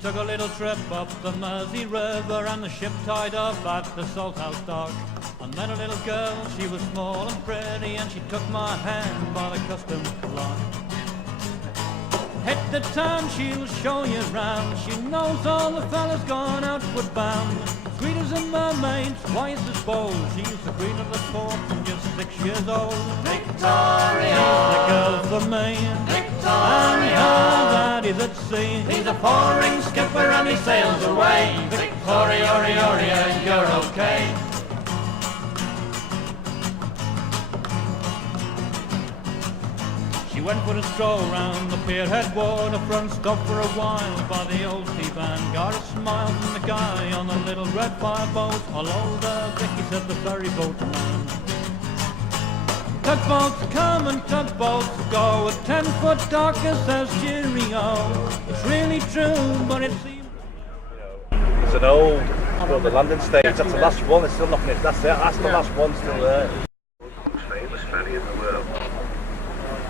took a little trip up the Mersey River and the ship tied up at the Salthouse Dock. I met a little girl, she was small and pretty, and she took my hand by the customs lock. Hit the town, she'll show you round. She knows all the fellas gone outward bound. Sweet as a mermaid, wise as bold. She's the queen of the port and just 6 years old. Victoria, she's the girl for me. Victoria, and her daddy's at sea. he's a four-ring skipper and he sails away. Victoria, you're okay. She went for a stroll round the pierhead waterfront, stopped for a while by the old sea band. Got a smile from the guy on the little red fireboat. Hello there, Vicky, said the ferry boat man. Tugboats come and tugboats go, a 10-foot docker says cheerio. It's really true, but it seems... It's an old, the landing stage, that's the last one, it's still not finished, that's it, that's the last one still there. Most famous ferry in the world.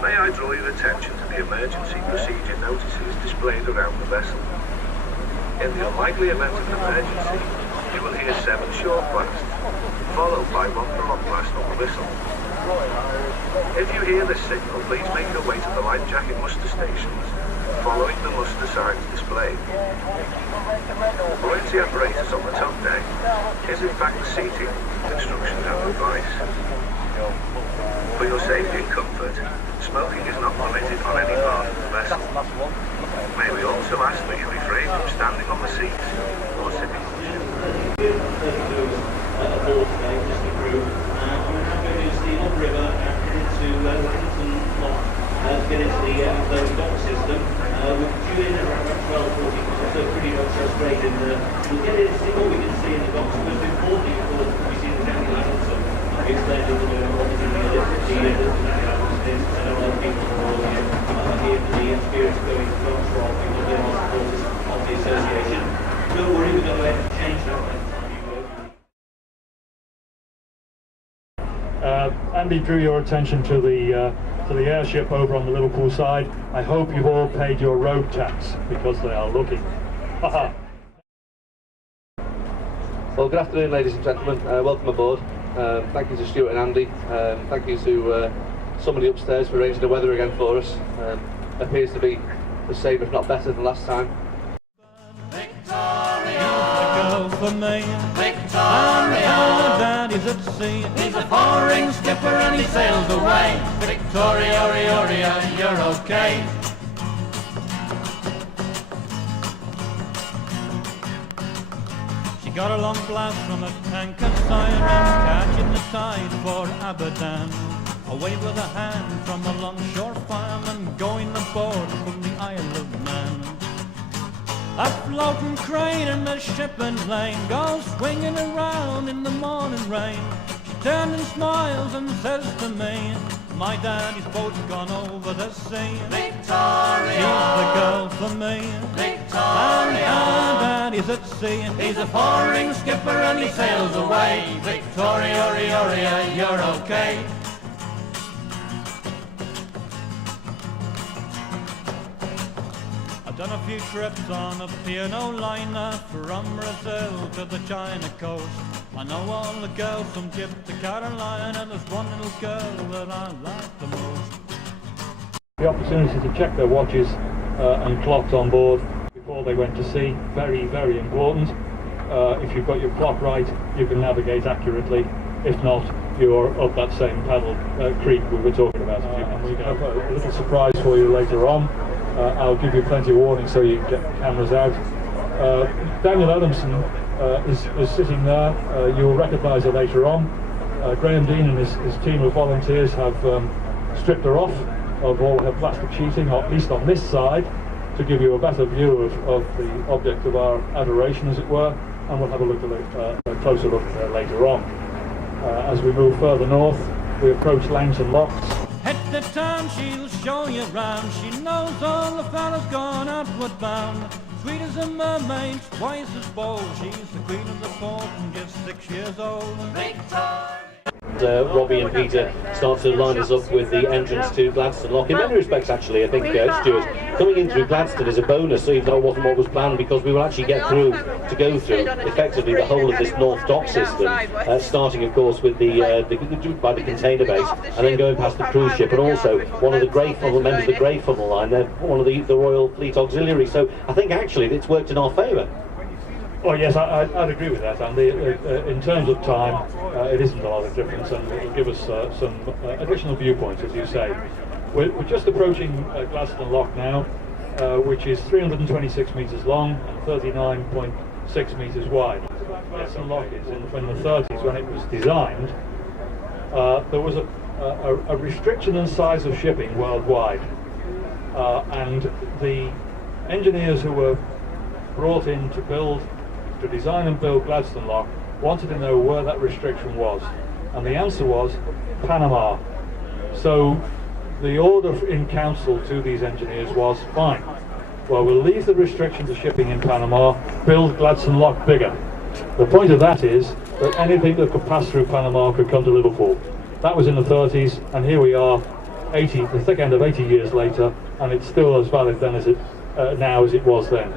May I draw your attention to the emergency procedure notices displayed around the vessel. In the unlikely event of an emergency, you will hear 7 short blasts, followed by 1 prolonged blast on the whistle. If you hear this signal, please make your way to the life jacket muster stations, following the muster signs displayed. The buoyancy apparatus on the top deck is in fact the seating, instructions and advice. For your safety and comfort, smoking is not permitted on any part of the vessel. May we also ask that you refrain from standing on the seats or sitting on the ship. Aboard today, just the crew. We're now going to steam upriver and head into Liverpool Lock to get into the dock system. We'll tune in around 12:45, so pretty much straight in there. We'll get in to see what we can see in the docks. Most importantly, of course, we see the Daniel Adamson. I've explained a little bit about what the Daniel Adamson is, and a lot of people will here for the experience going to docks for all people who are supporters of the association. Don't worry, we're going to change that. Andy drew your attention to the airship over on the Liverpool side. I hope you've all paid your road tax, because they are looking. Well, good afternoon, ladies and gentlemen. Welcome aboard. Thank you to Stuart and Andy. Thank you to somebody upstairs for arranging the weather again for us. Appears to be the same, if not better, than last time. For me, Victoria, daddy's at sea. he's a four-ring skipper and he sails away. Victoria, you're okay. She got a long blast from a tanker siren, catching the tide for Abadan. A wave with a hand from a longshore fireman, going aboard from the Isle of Man. A floating crane in the shipping lane goes swinging around in the morning rain. She turns and smiles and says to me, my daddy's boat's gone over the sea. Victoria, She's the girl for me. Victoria, And daddy's at sea. he's a four-ring skipper and he sails away. Victoria, you're okay. I've done a few trips on a piano liner from Brazil to the China coast. I know all the girls from Tip to Carolina, and there's one little girl that I like the most. The opportunity to check their watches and clocks on board before they went to sea, very, very important. If you've got your clock right, you can navigate accurately. If not, you're up that same paddle creek we were talking about a few minutes ago. We have a little surprise for you later on. I'll give you plenty of warning so you can get the cameras out. Daniel Adamson is sitting there. You'll recognise her later on. Graham Dean and his team of volunteers have stripped her off of all her plastic sheeting, or at least on this side, to give you a better view of the object of our adoration, as it were, and we'll have a look at a closer look later on. As we move further north, we approach Langton Locks. Hit the town, she'll show you round. She knows all the fellas gone outward bound. Sweet as a mermaid, twice as bold. She's the queen of the port and just 6 years old. Victoria. Robbie and Peter start to line us up with the entrance to Gladstone Lock. In many respects, actually, I think, Stuart, coming in through Gladstone is a bonus, even though it wasn't what was planned, because we will actually get through to go through effectively the whole of this North Dock system, starting, of course, with by the container base, and then going past the cruise ship, and also one of the Grey Funnel members of the Grey Funnel line. They're one of the Royal Fleet Auxiliary. So I think actually it's worked in our favour. Oh yes, I'd agree with that, Andy. In terms of time, it isn't a lot of difference, and it will give us some additional viewpoints, as you say. We're just approaching Gladstone Lock now, which is 326 metres long and 39.6 metres wide. Gladstone Lock is in the 30s, when it was designed, there was a restriction in size of shipping worldwide, and the engineers who were brought in to design and build Gladstone Lock wanted to know where that restriction was, and the answer was Panama. So the order in council to these engineers was, fine, well, we'll leave the restriction to shipping in Panama, build Gladstone Lock bigger. The point of that is that anything that could pass through Panama could come to Liverpool. That was in the 30s, and here we are, the thick end of 80 years later, and it's still as valid then as now as it was then.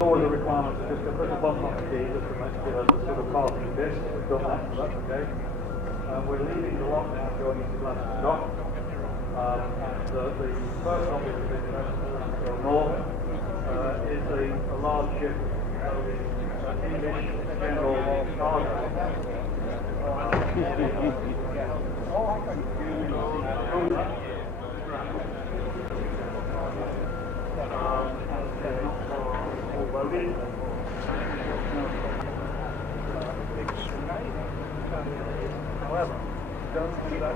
Always a requirement to just put a button on the key just to give us a sort of parking disc. We've done that, so that's okay. We're leaving the lock now, going into Gladstone Dock. And the first object of interest to go north is a large ship loading English general cargo. However, don't do that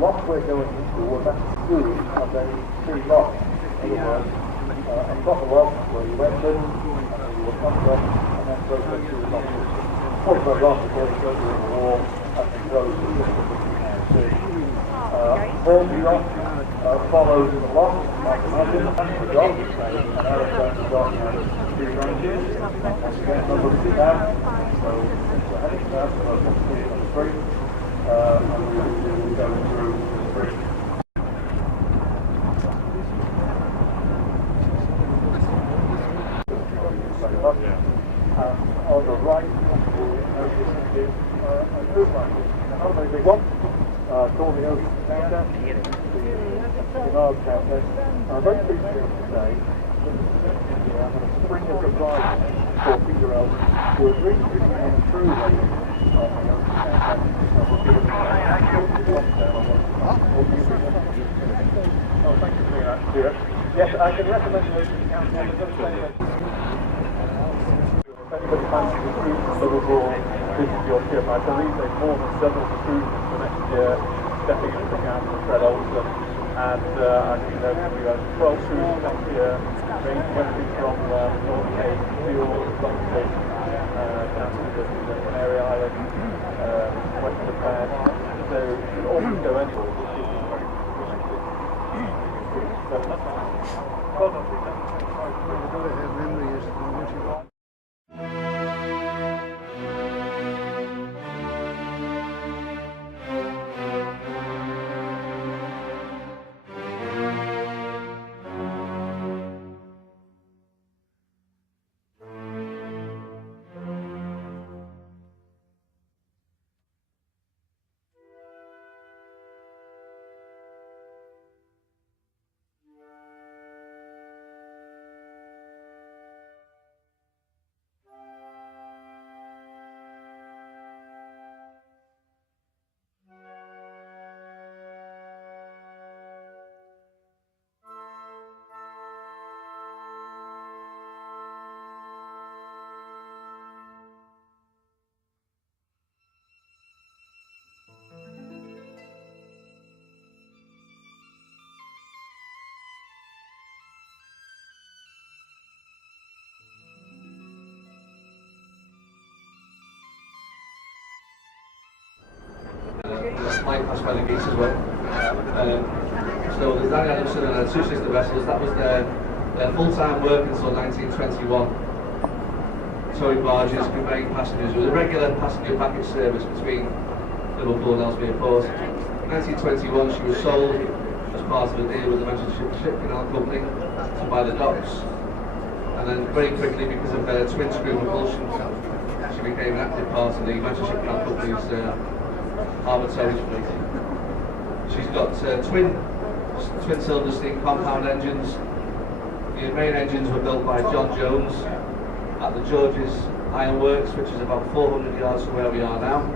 lock we're going into will have to do as a free lock. Otherwise, across the lock where you enter, and then you will come across and then process through the lock system. Probably goes off before it goes through the wall and then closes the system, which you can see. Formby lock follows the lock, like imagine, the dock, and Aeroplane the dock has 3 ranges. Once again, number 2 down, so it's a heading down, so that's 3 and 3. And we will go through the bridge. On the right, you will notice is a new line. counter, the large counter. I'm very pleased to be able to say that I'm going to spring a surprise for Peter Elton, who has recently been through the Oh, thank you for doing that, Stuart. Yes, I can recommend those to the council. If anybody fancies a cruise from Liverpool, this is your ship. I believe there's more than several cruises for next year stepping into the council of Fred Olsen. And I think there will be 12 cruises next year, ranging everything from North Cape, Seal, Dockside, the Canary Islands, West Japan. So you can always go anywhere. Well done, Peter. Go ahead, memory is what you want. Mike passed by the gates as well. So there's Daniel Adamson and two sister vessels. That was their full-time work until 1921. Towing barges, conveying passengers. It was a regular passenger package service between Liverpool and Ellesmere Port. In 1921 she was sold as part of a deal with the Manchester Ship Canal Company to buy the docks. And then very quickly, because of their twin screw propulsion, she became an active part of the Manchester Ship Canal Company's harbour towage fleet. She's got twin cylinder steam compound engines. The main engines were built by John Jones at the George's Iron Works, which is about 400 yards from where we are now.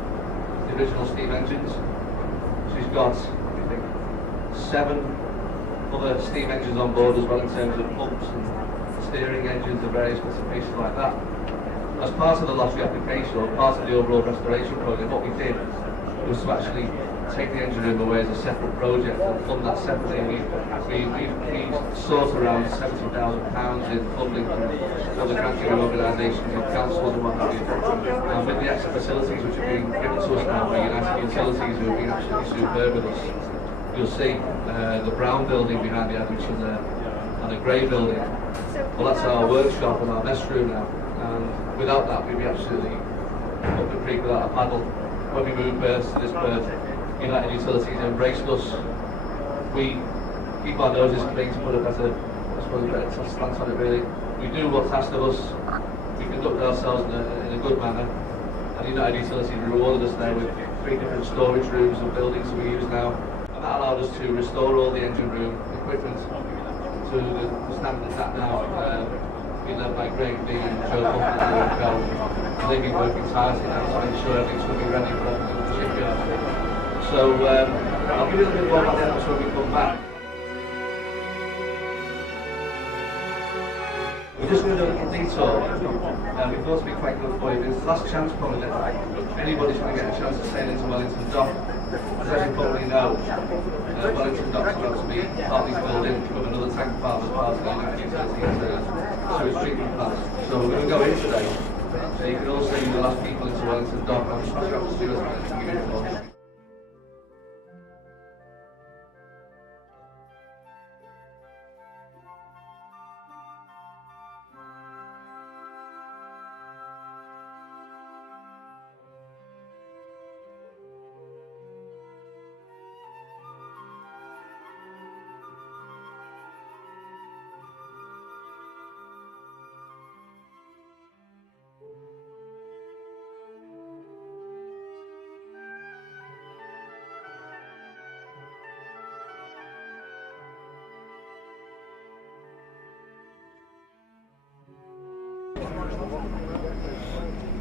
The original steam engines. She's got, I think, 7 other steam engines on board as well, in terms of pumps and steering engines and various bits and pieces like that. As part of the lottery application, or part of the overall restoration project, what we did was to actually take the engine room away as a separate project and fund that separately. We sought around £70,000 in funding from other granting organisations and councils and what have you. And with the extra facilities which have been given to us now by United Utilities, who have been absolutely superb with us, you'll see the brown building behind the Adamson there and a grey building. Well, that's our workshop and our mess room now. And without that, we'd be absolutely up the creek without a paddle. When we moved berths to this berth, United Utilities embraced us. We keep our noses clean, to put a better, I suppose, a better stance on it really. We do what's asked of us. We conduct ourselves in a good manner. And United Utilities rewarded us there with 3 different storage rooms and buildings that we use now. And that allowed us to restore all the engine room equipment to the standard it's at now. Been led by Greg D and Joe Buffett and they've been working tirelessly now to make sure everything's going to be ready for the shipyard. So I'll give you a little bit more about the episode when we come back. We're just going to do a little detour. We thought it'd be quite good for you. It's the last chance probably that anybody's going to get a chance to sail into Wellington Dock. As you probably know, Wellington Dock's about to be partly filled in with another tank farm as part of the United Utilities sewage treatment plant. So we're going to go in today. So you can all see the last people into Wellington Dock. I'm just going to do this to give you a call.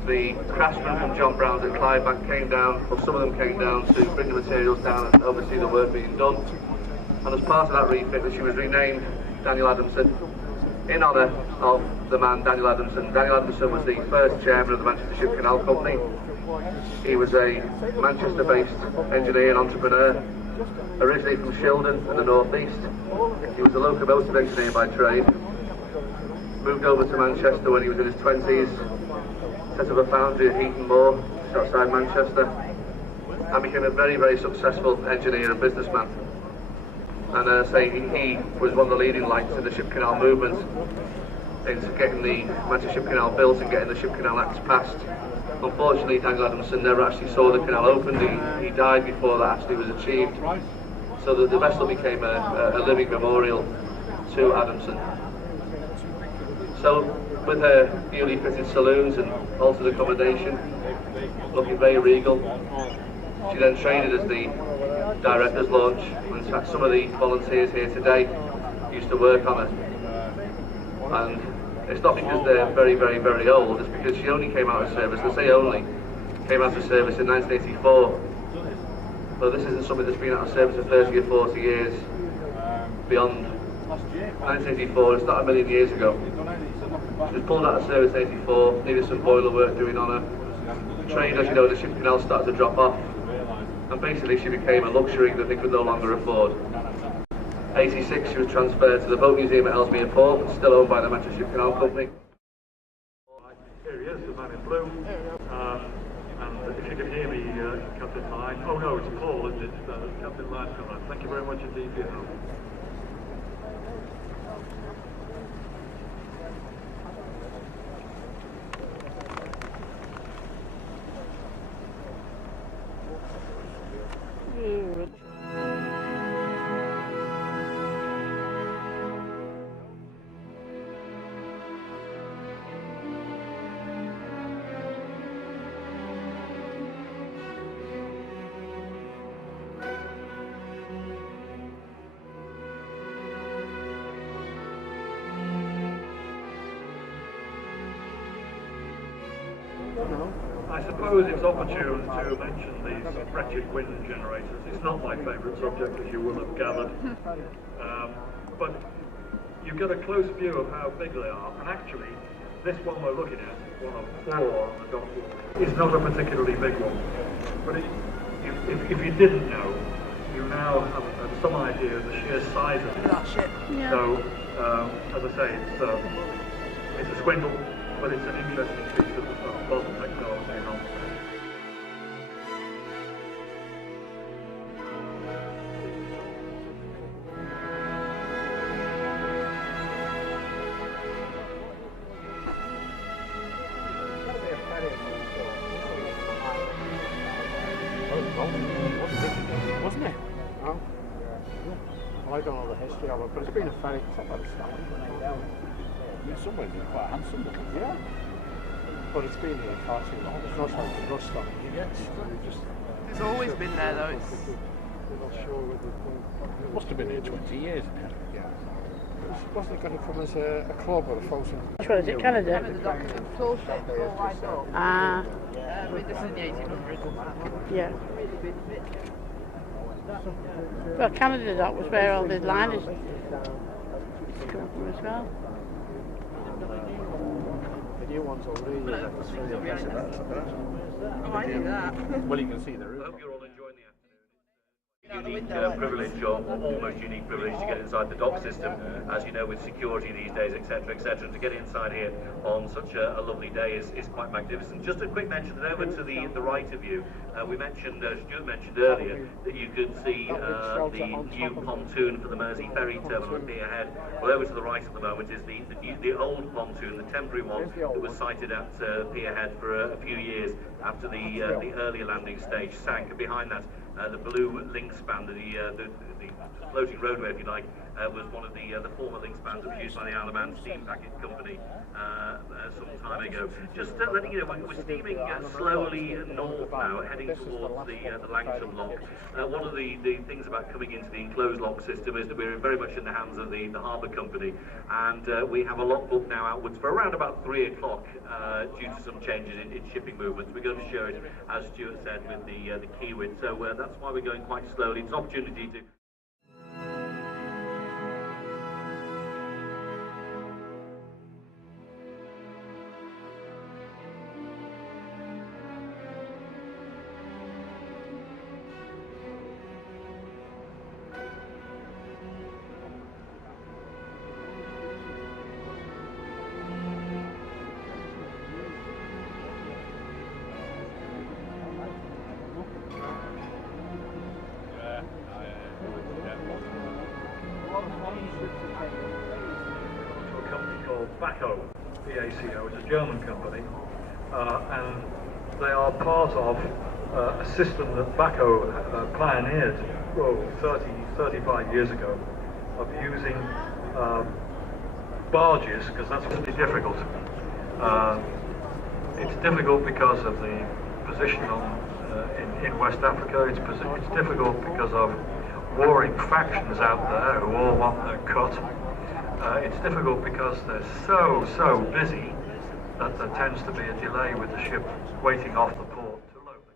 The craftsmen from John Brown's at Clydebank came down, or some of them came down to bring the materials down and oversee the work being done. And as part of that refit, she was renamed Daniel Adamson in honour of the man Daniel Adamson. Daniel Adamson was the first chairman of the Manchester Ship Canal Company. He was a Manchester-based engineer and entrepreneur, originally from Shildon in the North East. He was a locomotive engineer by trade. Moved over to Manchester when he was in his 20s, set up a foundry at Heaton Moor, just outside Manchester, and became a very, very successful engineer and businessman. And he was one of the leading lights in the ship canal movement, into getting the Manchester Ship Canal built and getting the Ship Canal Acts passed. Unfortunately, Daniel Adamson never actually saw the canal opened. He died before that actually was achieved. So the vessel became a living memorial to Adamson. So with her newly fitted saloons and altered accommodation, looking very regal, she then traded as the director's launch. In fact, some of the volunteers here today used to work on it. And it's not because they're very, very, very old, it's because she only came out of service, I say only, came out of service in 1984. So this isn't something that's been out of service for 30 or 40 years, beyond 1984, it's not a million years ago. She was pulled out of service in 84, needed some boiler work doing on her. Trade, as you know, the ship canal started to drop off, and basically she became a luxury that they could no longer afford. 86, she was transferred to the Boat Museum at Ellesmere Port, still owned by the Manchester Ship Canal Company. Here he is, the man in blue. And if you can hear me, Captain Line. Oh no, it's Paul, isn't it? Captain Line, thank you very much indeed for your help. I suppose it's opportune to mention these wretched wind generators. It's not my favourite subject, as you will have gathered. But you get a close view of how big they are. And actually, this one we're looking at, one of 4 on the dock, is not a particularly big one. But if you didn't know, you now have some idea of the sheer size of it. That ship. Yeah. So, as I say, it's a swindle, but it's an interesting piece of modern technology. Wasn't it? Oh. Well, I don't know the history of it, but it's been a ferry. It's not bad style. In some ways it's quite handsome. Yeah. But it's been here far too long. It's not like the rust on it. It's always been there though. It must have been here 20 years ago. Yeah. Wasn't it going to come as a club or a floating? Which one is it, Canada? Remember the Docks, tall ship, tall wide boat. Ah. This is in the 1800s. Yeah. Well, Canada Dock was where all the liners come from as well. The new ones are really impressive. Oh, I knew that. Well, you can see the roof. I hope you're all enjoying the unique privilege, or almost unique privilege, to get inside the dock system, as you know, with security these days, etc., etc. And to get inside here on such a lovely day is quite magnificent. Just a quick mention that over to the right of you, we mentioned, Stuart mentioned earlier, that you could see the new pontoon for the Mersey ferry terminal at Pier Head. Well, over to the right at the moment is the old pontoon, the temporary one that was sited at Pier Head for a few years after the earlier landing stage sank. And behind that, the blue link span, the floating roadway, if you like, was one of the former link spans produced by the Isle of Man Steam Packet Company some time ago. Just letting you know, we're steaming slowly north now, heading towards the Langton lock. One of the things about coming into the enclosed lock system is that we're very much in the hands of the harbour company, and we have a lock book now outwards for around about 3 o'clock due to some changes in shipping movements. We're going to show it, as Stuart said, with the Kiewit, so that's why we're going quite slowly. It's an opportunity to... BACO, it's a German company, and they are part of a system that BACO pioneered 35 years ago of using barges, because that's really difficult. It's difficult because of the position in West Africa. It's difficult because of warring factions out there who all want their cut. It's difficult because they're so busy that there tends to be a delay with the ship waiting off the port to load the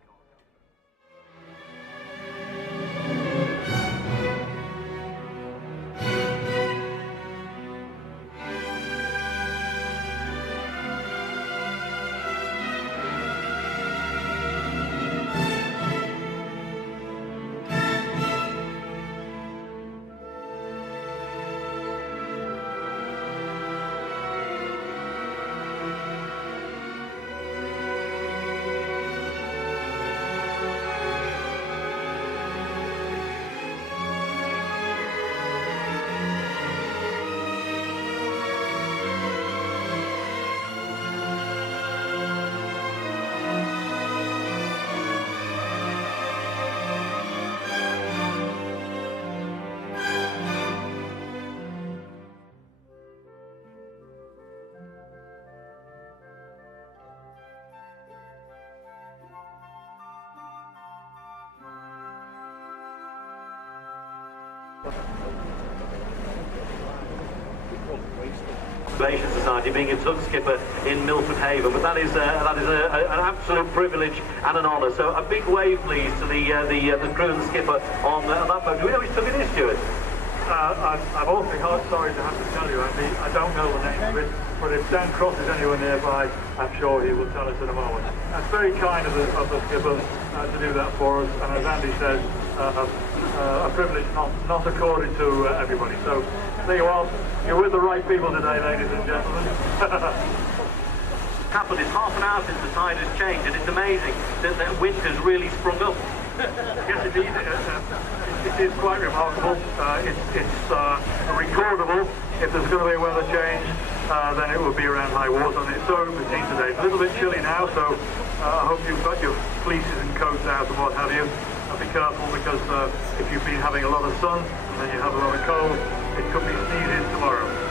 Conservation Society, being a tug skipper in Milford Haven, but that is an absolute privilege and an honour. So a big wave, please, to the crew and the skipper on that boat. Do we know which tug it is, Stuart? I'm awfully sorry to have to tell you, Andy. I don't know the name of it, but if Dan Cross is anywhere nearby, I'm sure he will tell us in a moment. That's very kind of the skipper to do that for us, and as Andy says, a privilege not accorded to everybody. So there you are. You're with the right people today, ladies and gentlemen. Happened. It's half an hour since the tide has changed, and it's amazing that wind has really sprung up. Yes, indeed. It is quite remarkable. It's recordable. If there's going to be a weather change, then it will be around high water, and it's so routine today. It's a little bit chilly now, so I hope you've got your fleeces and coats out and what have you. Be careful, because if you've been having a lot of sun and then you have a lot of cold, it could be sneezes tomorrow.